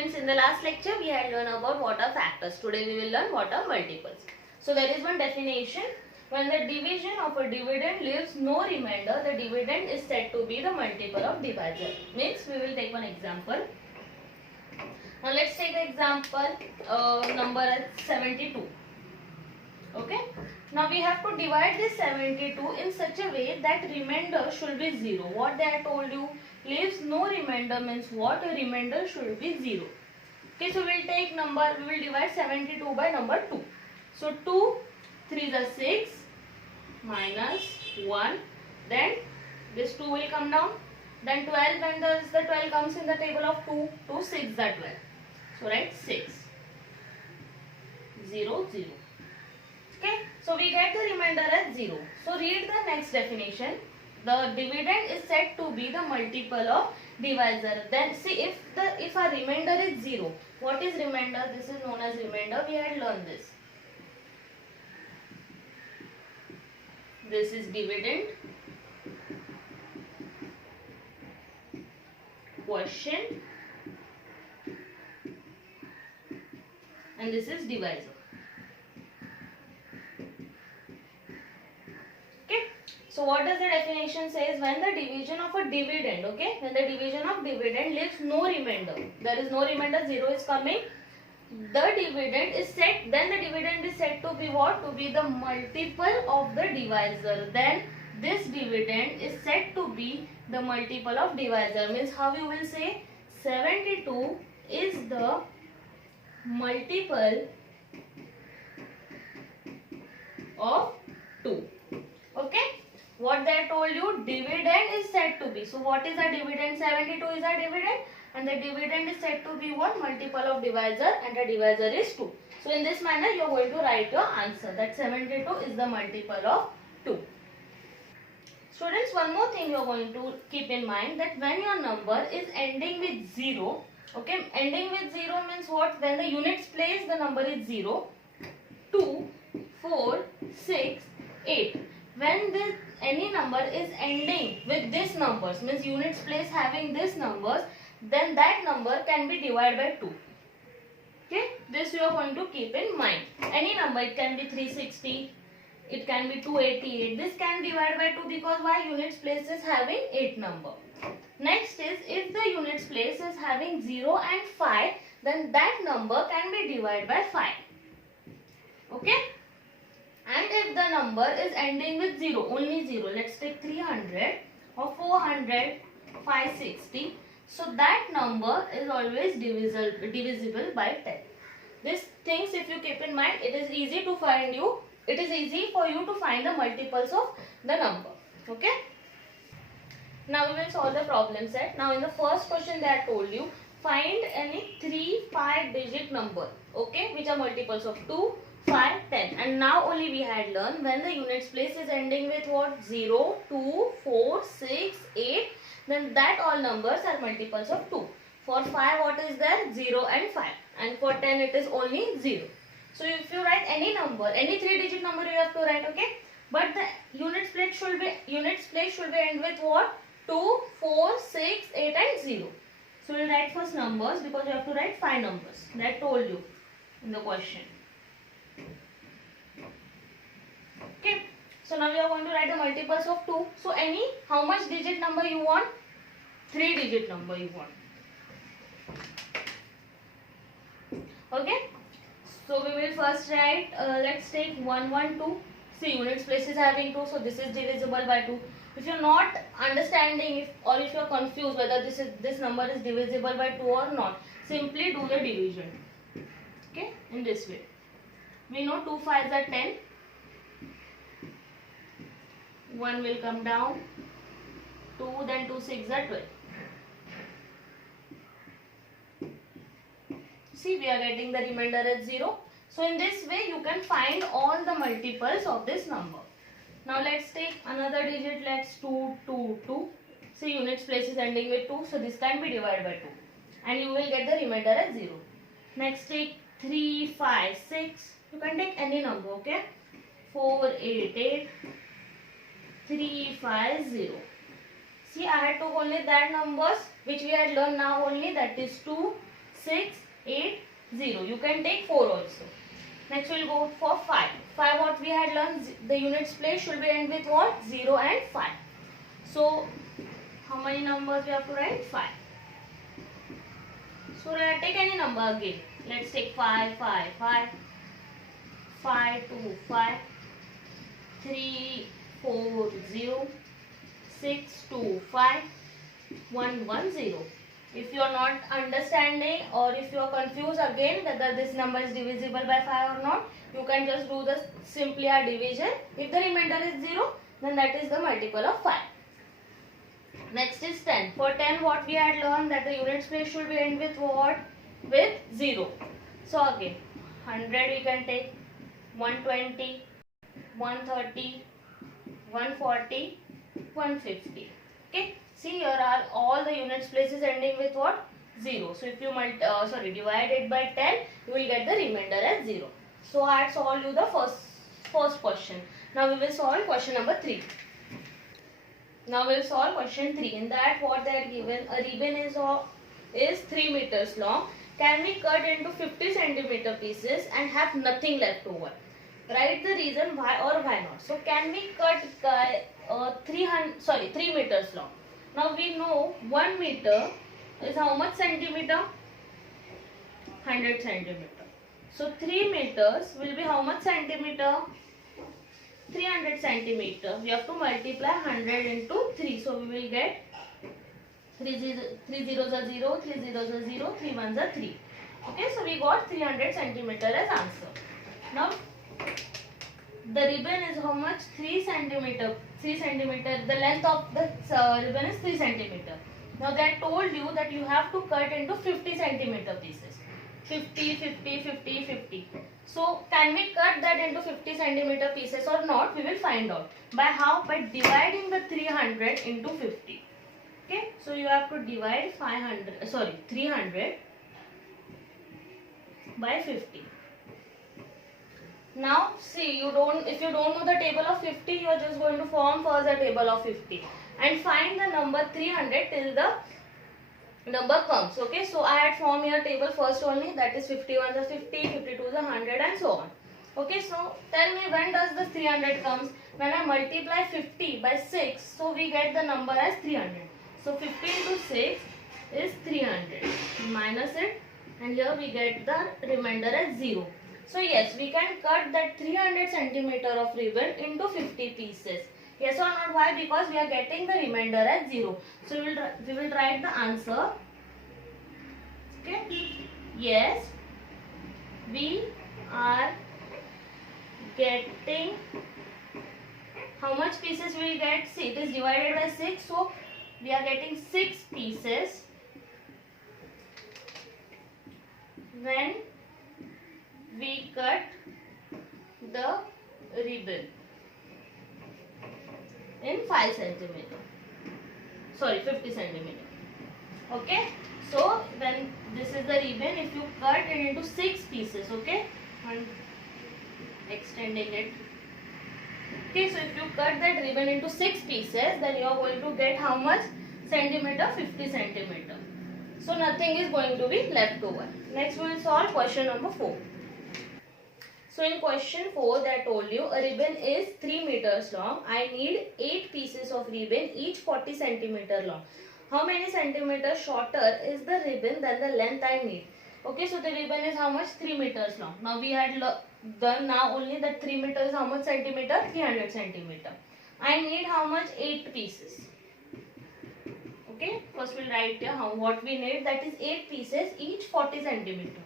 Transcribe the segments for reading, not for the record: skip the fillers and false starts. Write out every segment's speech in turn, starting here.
Students, in the last lecture we had learned about what are factors. Today we will learn what are multiples. So there is one definition. When the division of a dividend leaves no remainder, the dividend is said to be the multiple of divisor. Means we will take one example. Now let's take the example number as 72. Okay. Now we have to divide this 72 in such a way that remainder should be 0. What they have told you, leaves no remainder means what? A remainder should be 0. Okay, so we will take number, we will divide 72 by number 2. So 2, 3 is 6 minus 1. Then this 2 will come down. Then 12, when the 12 comes in the table of 2, 2, 6 is 12. So write 6, 0, 0. Okay, so we get the remainder as 0. So read the next definition. The dividend is said to be the multiple of divisor. Then see, if a remainder is 0, what is remainder? This is known as remainder. We had learned this. This is dividend, quotient, and this is divisor. So what does the definition says? When the division of a dividend, okay, when the division of dividend leaves no remainder, there is no remainder, 0 is coming, the dividend is set, then the dividend is said to be what? To be the multiple of the divisor. Then this dividend is said to be the multiple of divisor. Means how you will say? 72 is the multiple of 2. Okay. What they told you, dividend is said to be. So what is a dividend? 72 is a dividend, and the dividend is said to be what? Multiple of divisor, and the divisor is 2. So in this manner you are going to write your answer, that 72 is the multiple of 2. Students, one more thing you are going to keep in mind, that when your number is ending with 0, okay, ending with 0 means what? When the units place, the number is 0, 2, 4, 6, 8. When any number is ending with this numbers, means units place having this numbers, then that number can be divided by 2. Okay, this you are going to keep in mind. Any number, it can be 360, it can be 288. This can divide by 2 because why? Units place is having 8 number. Next is, if the units place is having 0 and 5, then that number can be divided by 5. Okay. And if the number is ending with 0, only 0, let's take 300 or 400, 560. So that number is always divisible by 10. These things if you keep in mind, it is easy to find you. It is easy for you to find the multiples of the number. Okay. Now we will solve the problem set. Now in the first question they have told you, find any 3 5-digit number, okay, which are multiples of 2, 5, 10. And now only we had learned when the units place is ending with what? 0, 2, 4, 6, 8. Then that all numbers are multiples of 2. For 5 what is there? 0 and 5. And for 10 it is only 0. So if you write any number, any 3-digit number you have to write, okay. But the units place should be end with what? 2, 4, 6, 8 and 0. So we will write first numbers because you have to write 5 numbers. That told you in the question. Okay, so now we are going to write the multiples of 2. So how much digit number you want? 3-digit number you want. Okay, so we will first write, let's take 112. See, units place is having 2, so this is divisible by 2. If you are not understanding or if you are confused whether this number is divisible by 2 or not, simply do the division. Okay, in this way. We know 2 5s are 10. 1 will come down, 2, then 2 6 are 12. See, we are getting the remainder as 0. So in this way you can find all the multiples of this number. Now let's take another digit, let's 2, 2, 2. See, units place is ending with 2, so this can be divided by 2. And you will get the remainder as 0. Next take 3, 5, 6. You can take any number, okay. 4, 8, 8. 3, 5, 0. See, I had took only that numbers which we had learned now only, that is 2, 6, 8, 0. You can take 4 also. Next we'll go for 5. 5 what we had learned, the units place should be end with what? 0 and 5. So how many numbers we have to write? 5. So take any number again. Let's take 5, 5, 5, 5, 2, 5, 3, 4, 0, 6, 2, 5, 1, 1, 0. If you are not understanding or if you are confused again whether this number is divisible by 5 or not, you can just do the simply a division. If the remainder is 0, then that is the multiple of 5. Next is 10. For 10 what we had learned that the units place should be end with what? With 0. So again 100 we can take, 120, 130, 140, 150. Okay. See, here are all the units places ending with what? 0. So if you divide it by 10, you will get the remainder as 0. So I had solved you the first question. Now we will solve question number 3. Now we will solve question 3. In that what they are given, a ribbon is 3 meters long. Can we cut into 50 centimeter pieces and have nothing left over? Write the reason why or why not. So can we cut 3 meters long? Now we know 1 meter is how much centimeter? 100 centimeter. So 3 meters will be how much centimeter? 300 centimeter. We have to multiply 100 into 3. So we will get 3 zeros are 0, 3 zeros are 0, 3 ones are 3. Okay, so we got 300 centimeter as answer. Now the ribbon is how much? 3 centimeter. 3 centimeter. The length of the ribbon is 3 centimeter. Now they told you that you have to cut into 50 centimeter pieces. 50, 50, 50, 50. So can we cut that into 50 centimeter pieces or not? We will find out. By how? By dividing the 300 into 50. Okay. So you have to divide 300 by 50. Now see, if you don't know the table of 50, you are just going to form first the table of 50 and find the number 300 till the number comes. Okay, so I had formed here table first only, that is 51 is 50, 52 is 100 and so on. Okay, so tell me when does the 300 comes? When I multiply 50 by 6, so we get the number as 300. So 50 into 6 is 300. Minus it and here we get the remainder as 0. So yes, we can cut that 300 centimeter of ribbon into 50 pieces. Yes or not? Why? Because we are getting the remainder as 0. So we will write the answer. Okay. Yes, we are getting, how much pieces we will get? See, it is divided by 6. So we are getting 6 pieces when we cut the ribbon in 5 centimeter. 50 centimeter. Okay. So when this is the ribbon, if you cut it into 6 pieces, okay, and extending it. Okay, so if you cut that ribbon into 6 pieces, then you are going to get how much centimeter? 50 centimeter. So nothing is going to be left over. Next we will solve question number 4. So in question 4, they told you a ribbon is 3 meters long. I need 8 pieces of ribbon, each 40 centimeter long. How many centimeters shorter is the ribbon than the length I need? Okay, so the ribbon is how much? 3 meters long. Now we had done now only that 3 meters is how much centimeter? 300 centimeter. I need how much? 8 pieces. Okay, first we'll write here what we need, that is 8 pieces, each 40 centimeter.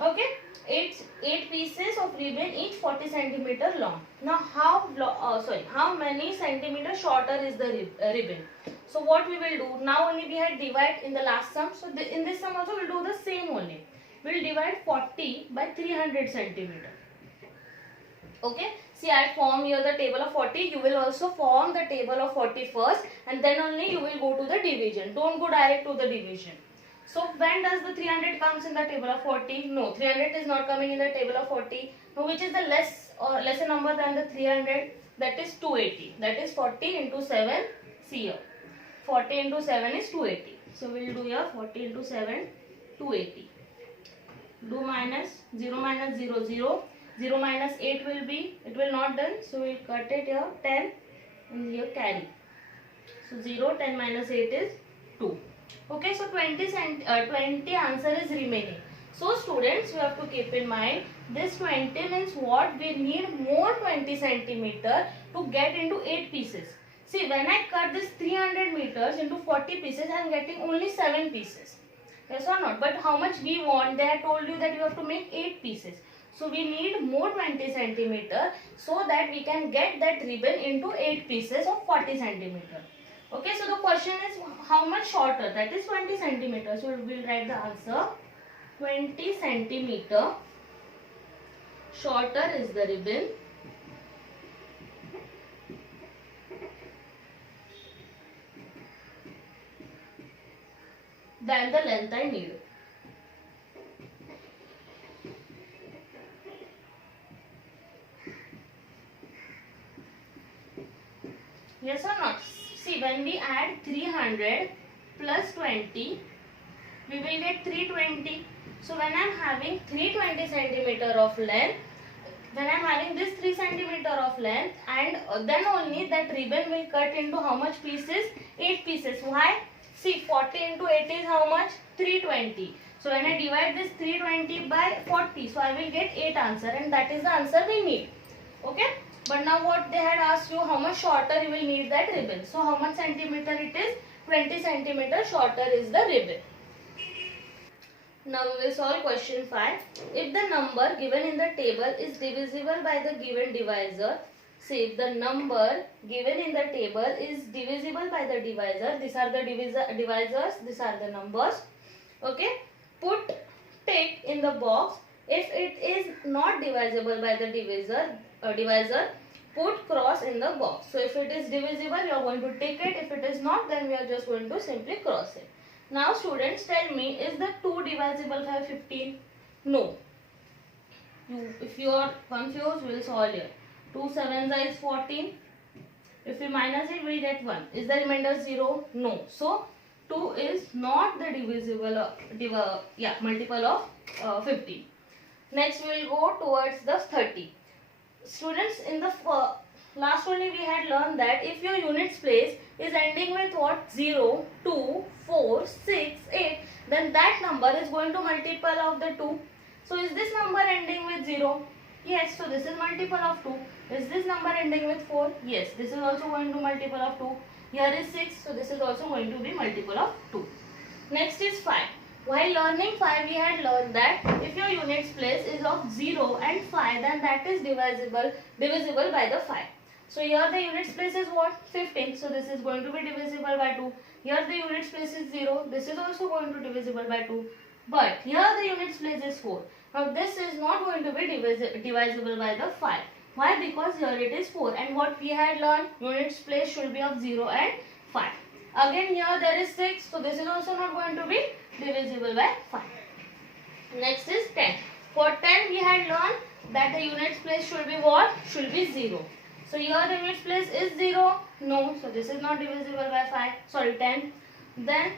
Okay, 8 pieces of ribbon, each 40 centimeter long. Now how many centimeters shorter is the ribbon? So what we will do, now only we had divide in the last sum. So in this sum also we will do the same only. We will divide 40 by 300 centimeter. Okay, see I form here the table of 40. You will also form the table of 40 first and then only you will go to the division. Don't go direct to the division. So when does the 300 comes in the table of 40? No, 300 is not coming in the table of 40. Now which is the lesser number than the 300? That is 280. That is 40 into 7. See here. 40 into 7 is 280. So we'll do here 40 into 7, 280. Do minus 0 minus 0, 0. 0 minus 8 will be, it will not done. So we'll cut it here 10 and here carry. So 0, 10 minus 8 is 2. Okay, so 20 answer is remaining. So students, you have to keep in mind this 20 means what? We need more 20 centimeter to get into 8 pieces. See, when I cut this 300 meters into 40 pieces, I am getting only 7 pieces. Yes or not? But how much we want? They have told you that you have to make 8 pieces. So we need more 20 centimeter so that we can get that ribbon into 8 pieces of 40 centimeter. Okay, so the question is how much shorter? That is 20 centimeter. So we will write the answer. 20 centimeter shorter is the ribbon than the length I need. Yes or not? See, when we add 300 plus 20, we will get 320. So when I am having 320 centimeter of length, when I am having this 3 centimeter of length, and then only that ribbon will cut into how much pieces? 8 pieces. Why? See, 40 into 8 is how much? 320. So when I divide this 320 by 40, so I will get 8 answer, and that is the answer we need. Okay? But now what they had asked you, how much shorter you will need that ribbon. So how much centimeter it is? 20 centimeter shorter is the ribbon. Now we will solve question 5. If the number given in the table is divisible by the given divisor, see, if the number given in the table is divisible by the divisor, these are the divisors, these are the numbers. Okay, put tick in the box. If it is not divisible by the divisor, put cross in the box. So if it is divisible, you are going to tick it. If it is not, then we are just going to simply cross it. Now students, tell me, is the 2 divisible by 15? No. If you are confused, we will solve here. 2 7 is 14. If we minus it, we will get 1. Is the remainder 0? No. So 2 is not the multiple of 15. Next we will go towards the 30. Students, in the last only we had learned that if your units place is ending with what? 0, 2, 4, 6, 8, then that number is going to multiple of the 2. So is this number ending with 0? Yes, so this is multiple of 2. Is this number ending with 4? Yes, this is also going to multiple of 2. Here is 6, so this is also going to be multiple of 2. Next is 5. While learning 5, we had learned that if your units place is of 0 and 5, then that is divisible by the 5. So here the units place is what? 15. So this is going to be divisible by 2. Here the units place is 0. This is also going to be divisible by 2. But here the units place is 4. Now this is not going to be divisible by the 5. Why? Because here it is 4. And what we had learned, units place should be of 0 and 5. Again here there is 6. So this is also not going to be divisible by 5. Next is 10. For 10 we had learned that the units place should be what? Should be 0. So here the units place is 0. No. So this is not divisible by 10. Then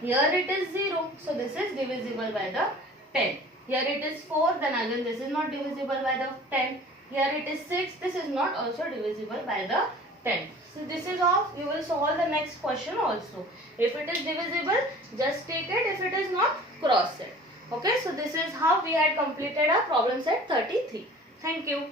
here it is 0. So this is divisible by the 10. Here it is 4. Then again this is not divisible by the 10. Here it is 6. This is not also divisible by the 10. So this is how you will solve the next question also. If it is divisible, just take it. If it is not, cross it. Okay, so this is how we had completed our problem set 33. Thank you.